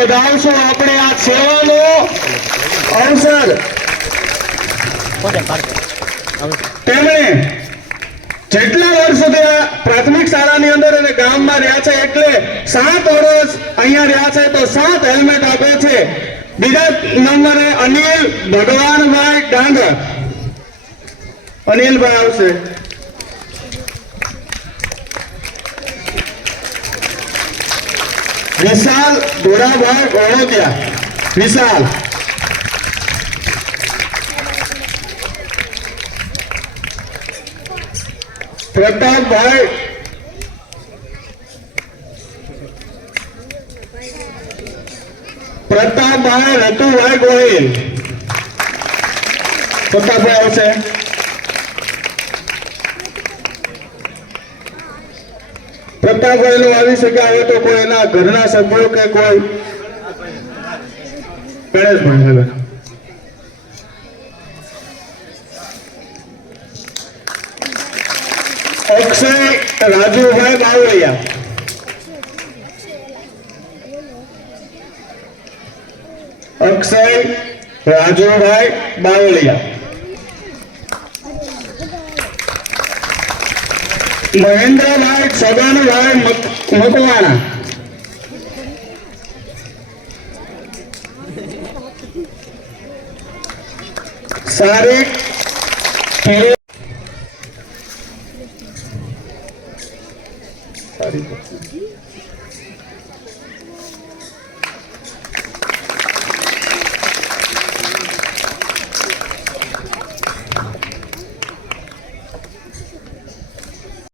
વધાવશું આપણે આ સેવાનો અવસર તેમણે જેટલા વર્ષોથી આ પ્રાથમિક શાળાની અંદર અને ગામમાં રહ્યા છે એટલે 7 વર્ષ અહીંયા રહ્યા છે તો 7 હેલ્મેટ આપે છે। બીજા નંબરે અનિલ ભગવાનભાઈ ડાંગર, અનિલભાઈ આવશે। વિશાલ ભોળાભાઈ ગોળોતિયા, વિશાલ। પ્રતાપભાઈ રતુભાઈ ગોહિલ, પ્રતાપભાઈ આવશે। પ્રતાપભાઈ નું આવી શકે આવે તો કોઈ એના ઘરના સભ્યો કે કોઈ ગણેશભાઈ હવે અક્ષય રાજુભાઈ બાવળિયા, અક્ષય રાજુભાઈ બાવળિયા। મહેન્દ્રભાઈ છગનભાઈ મકવાણા, સારિક